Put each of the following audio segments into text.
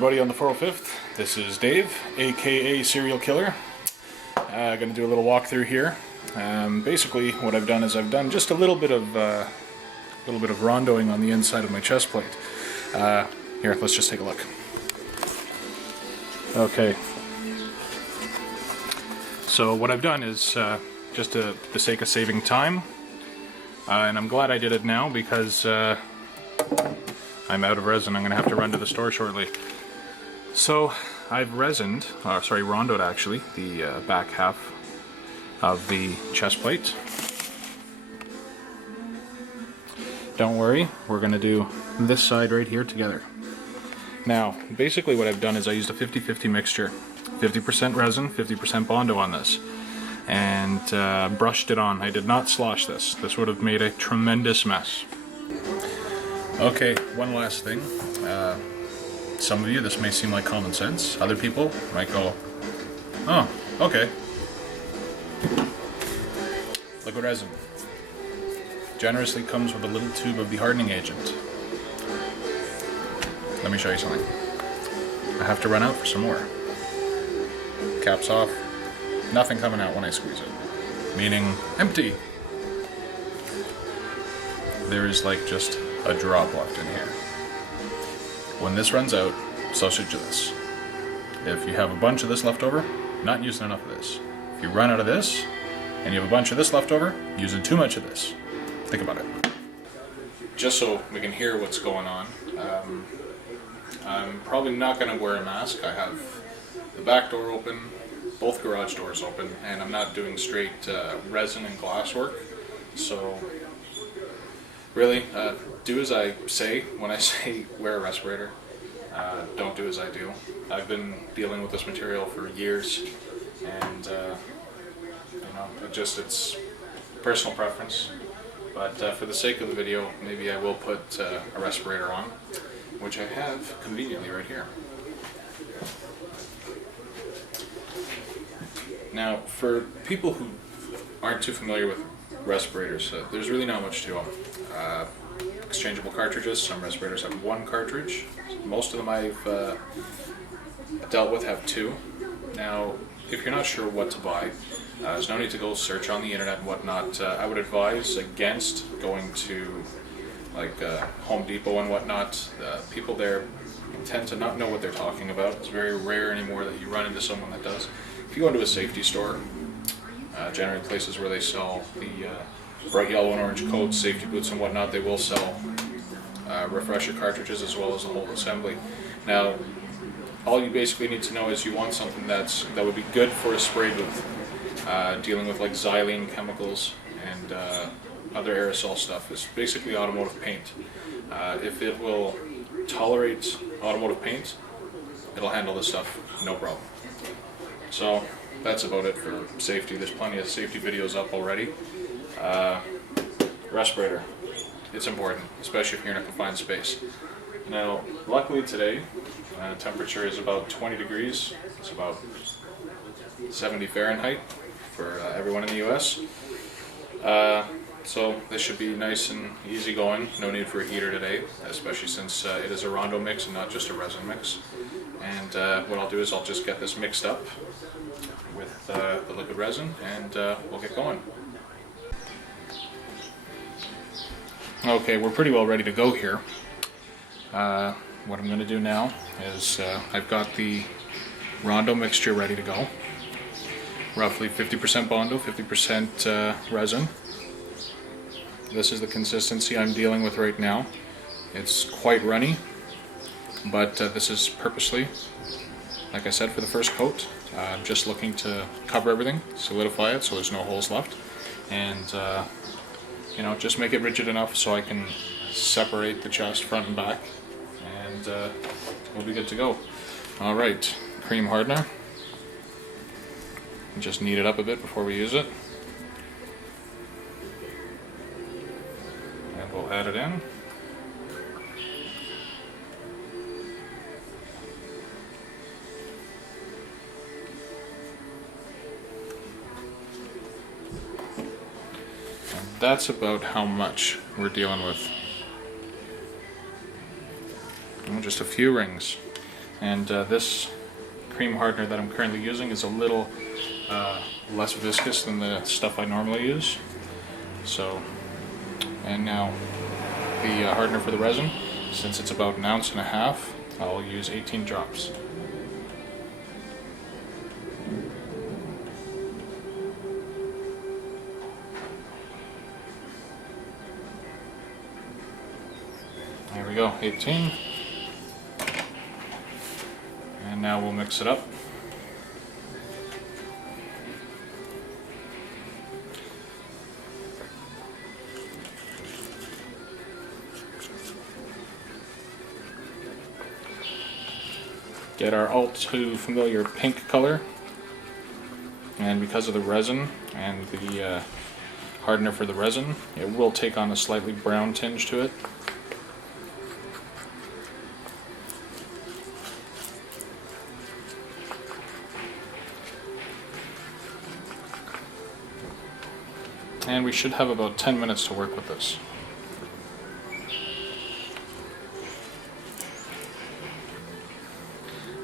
everybody on the 405th. This is Dave, aka Serial Killer. Going to do a little walkthrough here. Basically, what I've done is I've done just a little bit of rondoing on the inside of my chest plate. Here, let's just take a look. Okay. So what I've done is just for the sake of saving time, and I'm glad I did it now because I'm out of resin. I'm going to have to run to the store shortly. So I've rondoed actually, the back half of the chest plate. Don't worry, we're going to do this side right here together. Now, basically what I've done is I used a 50-50 mixture. 50% resin, 50% Bondo on this. And brushed it on. I did not slosh this. This would have made a tremendous mess. Okay, one last thing. Some of you, this may seem like common sense. Other people might go, oh, okay. Liquid resin. Generously comes with a little tube of the hardening agent. Let me show you something. I have to run out for some more. Caps off. Nothing coming out when I squeeze it. Meaning empty. There is like just a drop left in here. When this runs out, so should this. If you have a bunch of this left over, not using enough of this. If you run out of this, and you have a bunch of this left over, using too much of this. Think about it. Just so we can hear what's going on, I'm probably not going to wear a mask. I have the back door open, both garage doors open, and I'm not doing straight resin and glass work. So really, do as I say when I say wear a respirator. Don't do as I do. I've been dealing with this material for years, and it's personal preference. But for the sake of the video, maybe I will put a respirator on, which I have conveniently right here. Now, for people who aren't too familiar with respirators, there's really not much to them. Exchangeable cartridges. Some respirators have one cartridge. Most of them I've dealt with have two. Now, if you're not sure what to buy, there's no need to go search on the internet and whatnot. I would advise against going to like Home Depot and whatnot. People there tend to not know what they're talking about. It's very rare anymore that you run into someone that does. If you go into a safety store, generally places where they sell the bright yellow and orange coats, safety boots and whatnot, they will sell refresher cartridges as well as the whole assembly. Now, all you basically need to know is you want something that would be good for a spray booth, dealing with like xylene chemicals and other aerosol stuff. It's basically automotive paint. If it will tolerate automotive paint, it'll handle this stuff no problem. So that's about it for safety. There's plenty of safety videos up already. Respirator. It's important, especially if you're in a confined space. Now, luckily today, temperature is about 20 degrees. It's about 70 Fahrenheit for everyone in the US. So this should be nice and easy going. No need for a heater today, especially since it is a Rondo mix and not just a resin mix. And what I'll do is I'll just get this mixed up with the liquid resin and we'll get going. Okay, we're pretty well ready to go here. What I'm going to do now is I've got the Rondo mixture ready to go. Roughly 50% Bondo, 50% resin. This is the consistency I'm dealing with right now. It's quite runny, but this is purposely, like I said, for the first coat. I'm just looking to cover everything, solidify it so there's no holes left, and just make it rigid enough so I can separate the chest front and back, and we'll be good to go. Alright, cream hardener. Just knead it up a bit before we use it. And we'll add it in. And that's about how much we're dealing with. Just a few rings. and this cream hardener that I'm currently using is a little less viscous than the stuff I normally use. So, and now the hardener for the resin, since it's about 1.5 ounces, I'll use 18 drops. There we go, 18. And now we'll mix it up. Get our all too familiar pink color, and because of the resin and the hardener for the resin, it will take on a slightly brown tinge to it. And we should have about 10 minutes to work with this.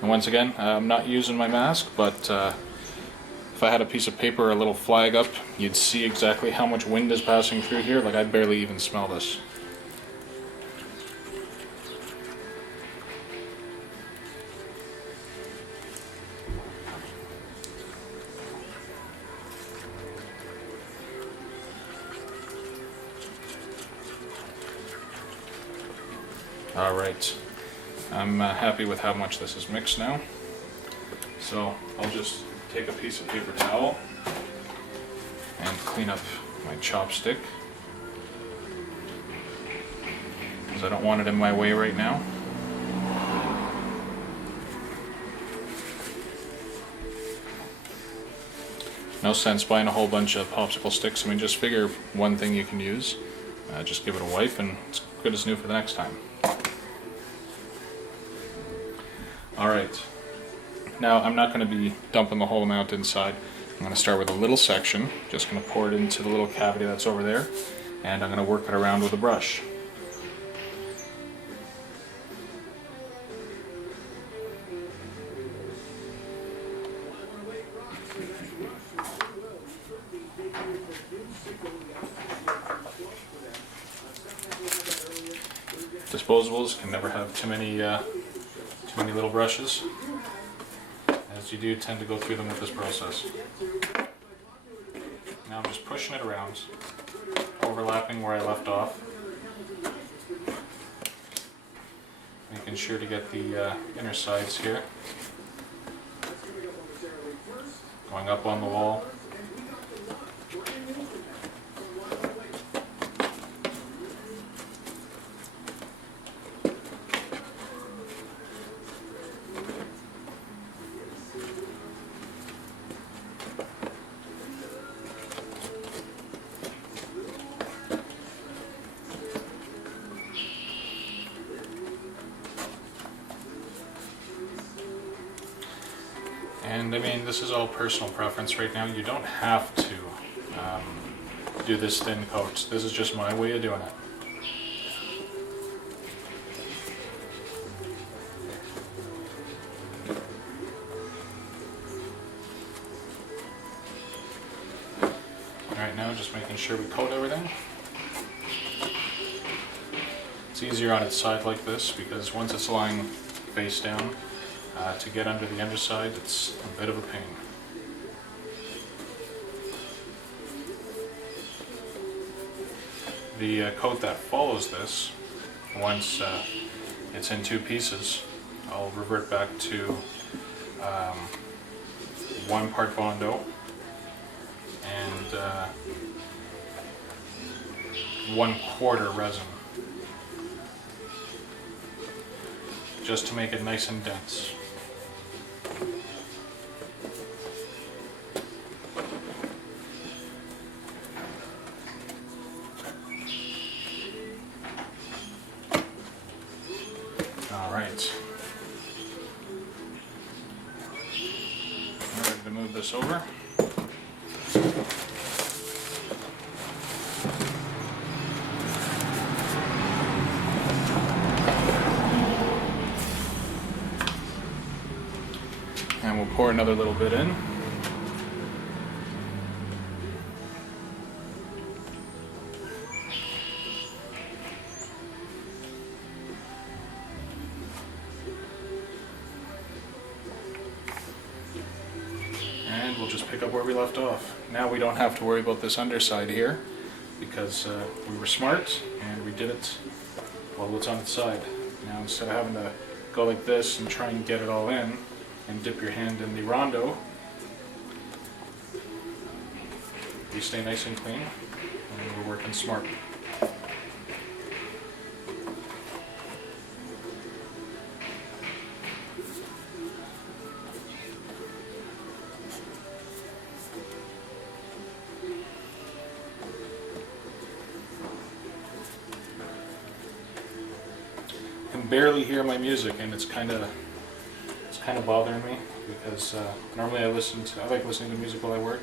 And once again, I'm not using my mask, but if I had a piece of paper or a little flag up, you'd see exactly how much wind is passing through here. Like, I barely even smell this. Alright, I'm happy with how much this is mixed now. So I'll just take a piece of paper towel and clean up my chopstick, because I don't want it in my way right now. No sense buying a whole bunch of popsicle sticks. I mean, just figure one thing you can use. Just give it a wipe and it's good as new for the next time. Alright, now I'm not going to be dumping the whole amount inside. I'm going to start with a little section, just going to pour it into the little cavity that's over there, and I'm going to work it around with a brush. Disposables can never have too many little brushes, as you do tend to go through them with this process. Now I'm just pushing it around, overlapping where I left off, making sure to get the inner sides here, going up on the wall. And I mean, this is all personal preference right now. You don't have to do this thin coat. This is just my way of doing it. Alright, now just making sure we coat everything. It's easier on its side like this because once it's lying face down, to get under the underside, it's a bit of a pain. The coat that follows this, once it's in 2 pieces, I'll revert back to 1 part Bondo and 1/4 resin, just to make it nice and dense. Alright. I'm ready to move this over. another little bit in. And we'll just pick up where we left off. Now we don't have to worry about this underside here because we were smart and we did it while it's on its side. Now instead of having to go like this and try and get it all in and dip your hand in the Rondo, you stay nice and clean and we're working smart. I can barely hear my music, and it's kind of bothering me because normally I like listening to music while I work.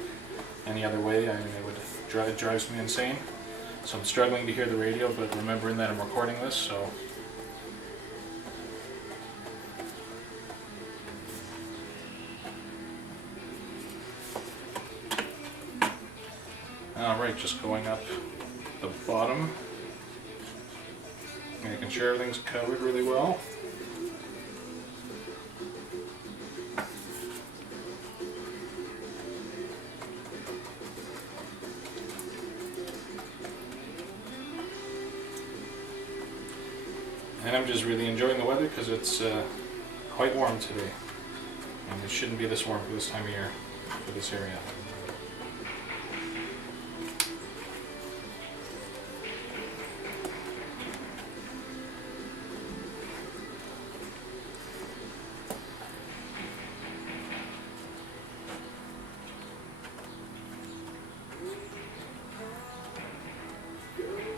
Any other way, it drives me insane. So I'm struggling to hear the radio, but remembering that I'm recording this, so. Alright, just going up the bottom, making sure everything's covered really well. And I'm just really enjoying the weather because it's quite warm today. And it shouldn't be this warm for this time of year for this area.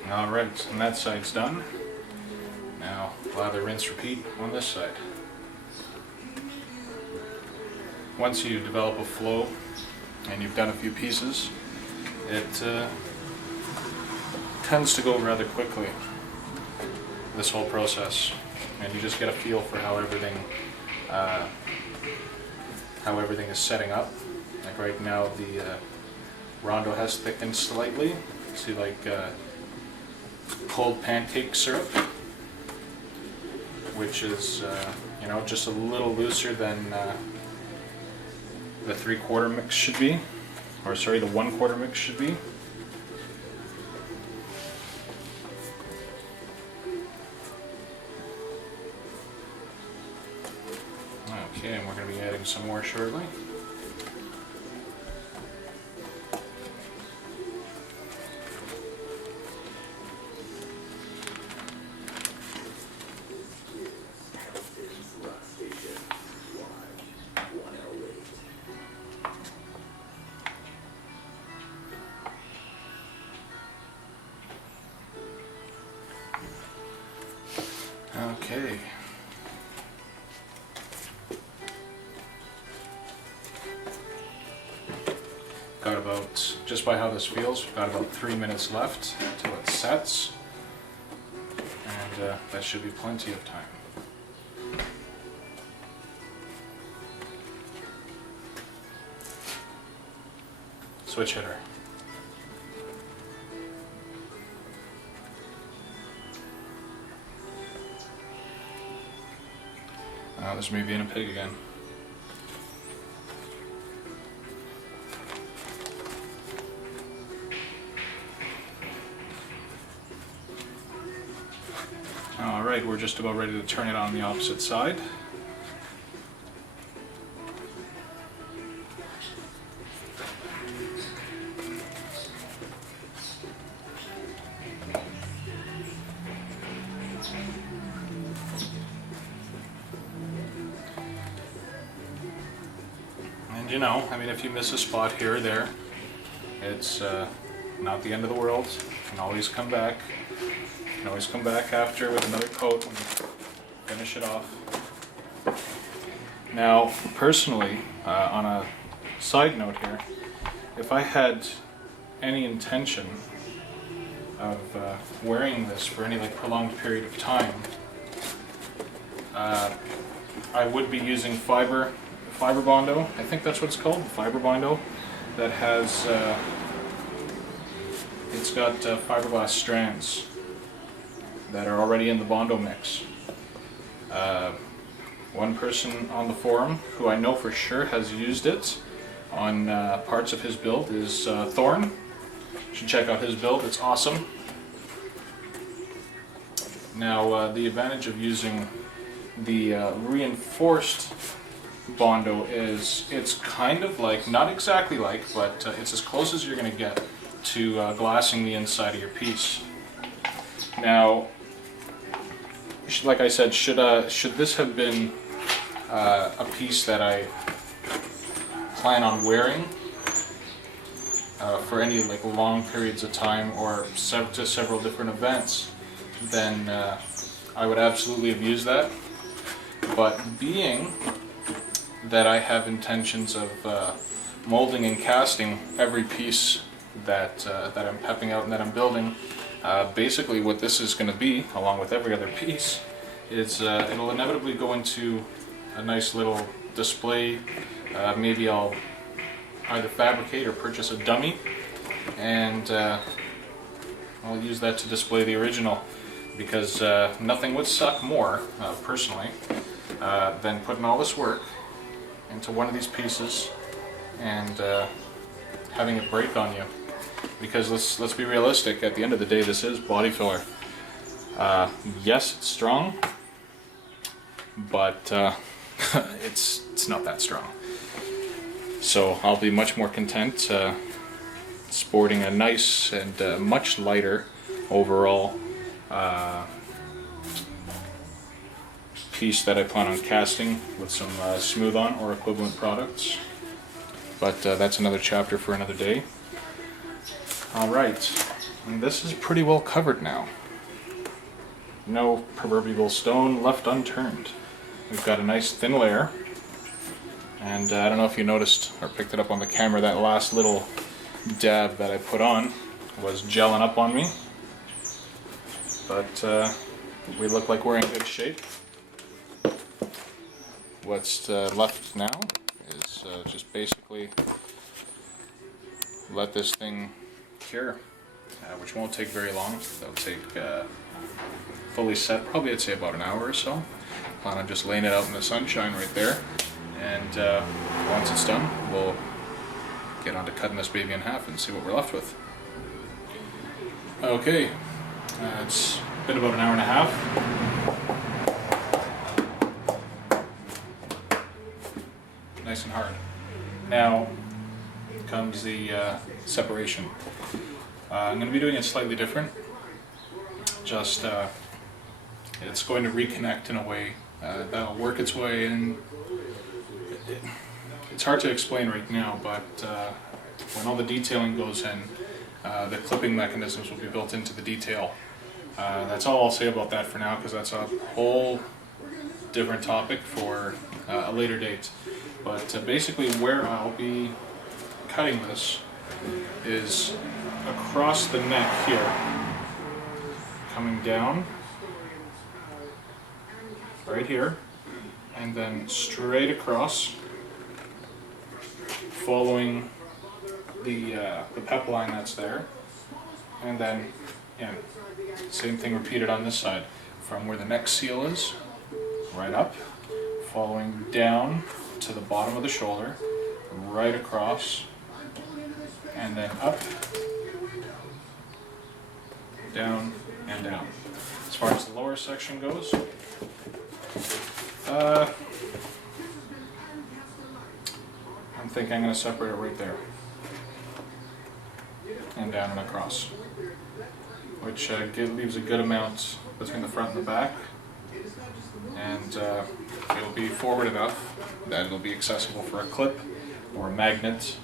Alright, and that side's done. Now, lather, rinse, repeat on this side. Once you develop a flow and you've done a few pieces, it tends to go rather quickly, this whole process. And you just get a feel for how everything is setting up. Like right now, the Rondo has thickened slightly. See, like cold pancake syrup, which is just a little looser than the 3/4 mix should be, or sorry, the 1/4 mix should be. Okay, and we're going to be adding some more shortly. Okay. Got about, just by how this feels, we've got about 3 minutes left until it sets. And that should be plenty of time. Switch hitter. This may be in a pig again. Alright, we're just about ready to turn it on the opposite side. And if you miss a spot here or there, it's not the end of the world. You can always come back. You can always come back after with another coat and finish it off. Now, personally, on a side note here, if I had any intention of wearing this for any prolonged period of time, I would be using fiber fiber bondo. I think that's what it's called, fiber bondo. That has it's got fiberglass strands that are already in the bondo mix. One person on the forum who I know for sure has used it on parts of his build is Thorn. You should check out his build, it's awesome. Now the advantage of using the reinforced bondo is it's kind of like, not exactly like, but it's as close as you're going to get to glassing the inside of your piece. Now, like I said, should this have been a piece that I plan on wearing for any like long periods of time or to several different events, then I would absolutely have used that. But being that I have intentions of molding and casting every piece that I'm pepping out and that I'm building, basically what this is going to be, along with every other piece, is it'll inevitably go into a nice little display. Maybe I'll either fabricate or purchase a dummy, and I'll use that to display the original, because nothing would suck more, personally, than putting all this work into one of these pieces and having it break on you. Because let's be realistic, at the end of the day this is body filler. Yes, it's strong, but it's not that strong. So I'll be much more content sporting a nice and much lighter overall piece that I plan on casting with some smooth on or equivalent products. But that's another chapter for another day. Alright, and this is pretty well covered now. No proverbial stone left unturned. We've got a nice thin layer, and I don't know if you noticed or picked it up on the camera, that last little dab that I put on was gelling up on me. But we look like we're in good shape. What's left now is just basically let this thing cure, which won't take very long. That'll take fully set, probably I'd say about an hour or so. Plan on just laying it out in the sunshine right there, and once it's done, we'll get on to cutting this baby in half and see what we're left with. Okay, it's been about an hour and a half. Nice and hard. Now comes the separation. I'm going to be doing it slightly different. Just it's going to reconnect in a way that'll work its way in. It's hard to explain right now, but when all the detailing goes in, the clipping mechanisms will be built into the detail. That's all I'll say about that for now, because that's a whole different topic for a later date. But basically where I'll be cutting this is across the neck here, coming down right here, and then straight across, following the pep line that's there, and then same thing repeated on this side, from where the neck seal is, right up, following down to the bottom of the shoulder, right across, and then up, down, and down. As far as the lower section goes, I'm thinking I'm going to separate it right there, and down and across, which leaves a good amount between the front and the back, and it'll be forward enough that it'll be accessible for a clip or a magnet,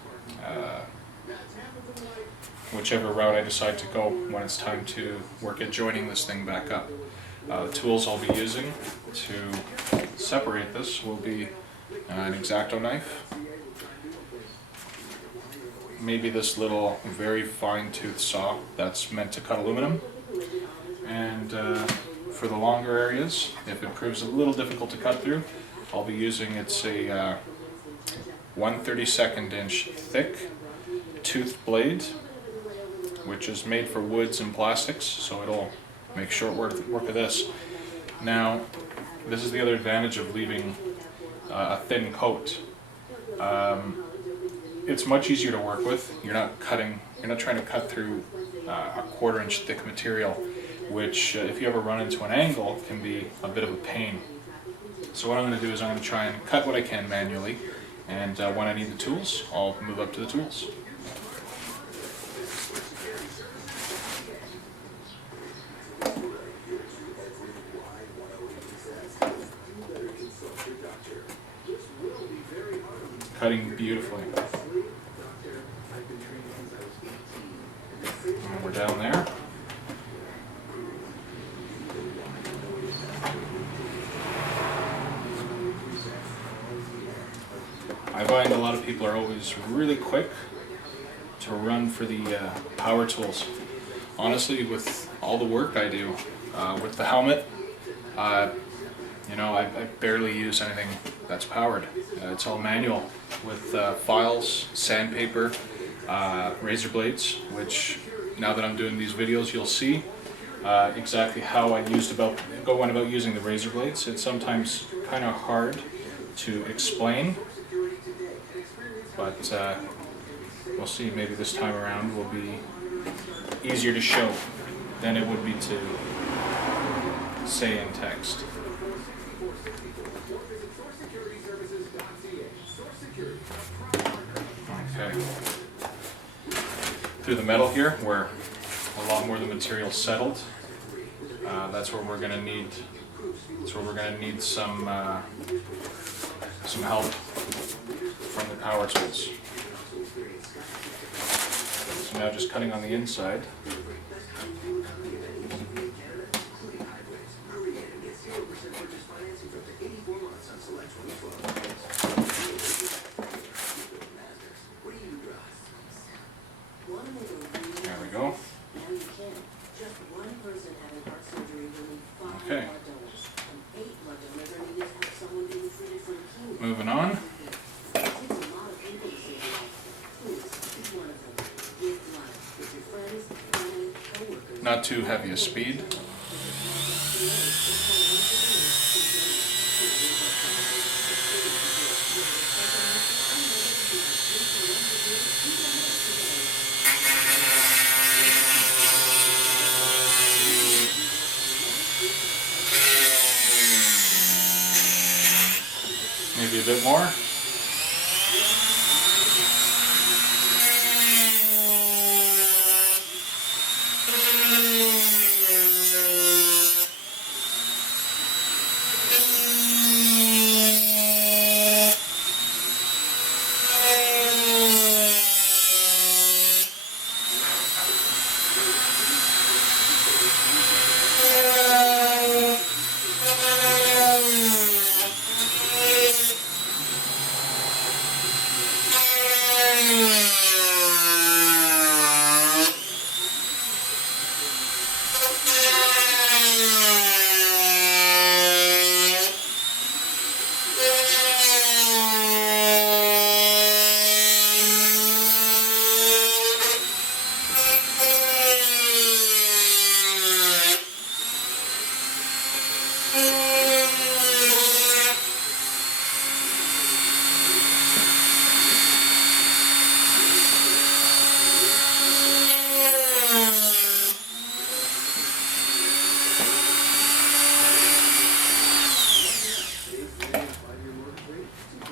whichever route I decide to go when it's time to work at joining this thing back up. The tools I'll be using to separate this will be an X-Acto knife, maybe this little very fine tooth saw that's meant to cut aluminum, and for the longer areas, if it proves a little difficult to cut through, I'll be using, it's a 1/32 inch thick toothed blade, which is made for woods and plastics, so it'll make short work of this. Now, this is the other advantage of leaving a thin coat. It's much easier to work with. You're not trying to cut through a 1/4 inch thick material, which if you ever run into an angle can be a bit of a pain. So what I'm going to do is I'm going to try and cut what I can manually, and when I need the tools, I'll move up to the tools. Cutting beautifully. And we're down there. I find a lot of people are always really quick to run for the power tools. Honestly, with all the work I do with the helmet, you know, I barely use anything that's powered. It's all manual with files, sandpaper, razor blades, which now that I'm doing these videos you'll see exactly how I went about using the razor blades. It's sometimes kind of hard to explain, but we'll see. Maybe this time around will be easier to show than it would be to say in text. Okay. Through the metal here, where a lot more of the material settled, that's where we're going to need. That's where we're going to need some help from the power tools. So now just cutting on the inside. There we go. Okay. Moving on. Not too heavy a speed. Maybe a bit more.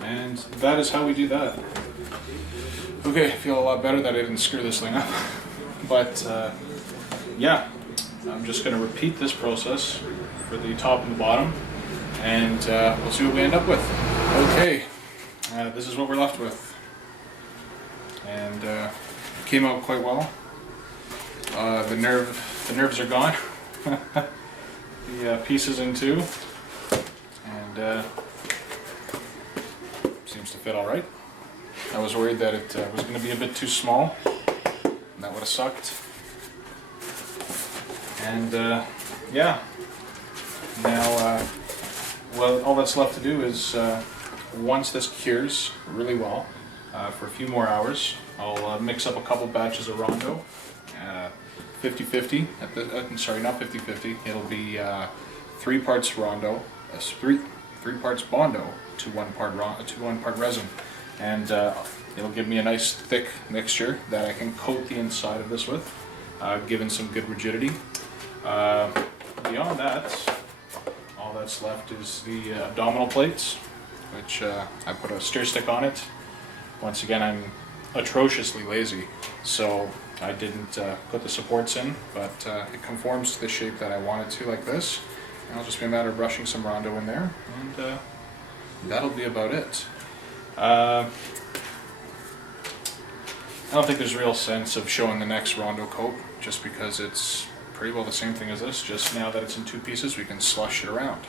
And that is how we do that. Okay, I feel a lot better that I didn't screw this thing up. But yeah, I'm just going to repeat this process for the top and the bottom, and we'll see what we end up with. Okay, this is what we're left with. And came out quite well. The nerves are gone. The pieces in two, and seems to fit all right. I was worried that it was going to be a bit too small, and that would have sucked. And yeah, now well, all that's left to do is once this cures really well for a few more hours, I'll mix up a couple batches of Rondo, 50-50. Sorry, not 50-50. It'll be 3 parts Rondo, three parts Bondo to 1 part resin, and it'll give me a nice thick mixture that I can coat the inside of this with, giving some good rigidity. Beyond that, all that's left is the abdominal plates, which I put a stir stick on it. Once again, I'm atrociously lazy, so I didn't put the supports in, but it conforms to the shape that I want it to, like this. And it'll just be a matter of brushing some Rondo in there, and that'll be about it. I don't think there's a real sense of showing the next Rondo coat, just because it's pretty well the same thing as this, just now that it's in 2 pieces we can slush it around,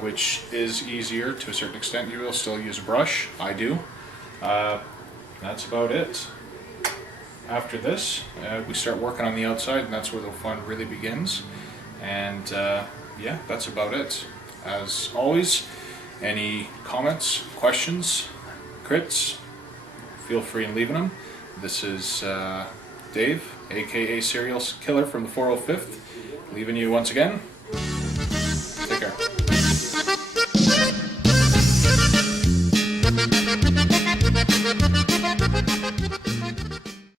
which is easier to a certain extent. You will still use a brush, I do. That's about it. After this, we start working on the outside, and that's where the fun really begins. And yeah, that's about it. As always, any comments, questions, crits, feel free in leaving them. This is Dave, aka Serial Killer from the 405th, leaving you once again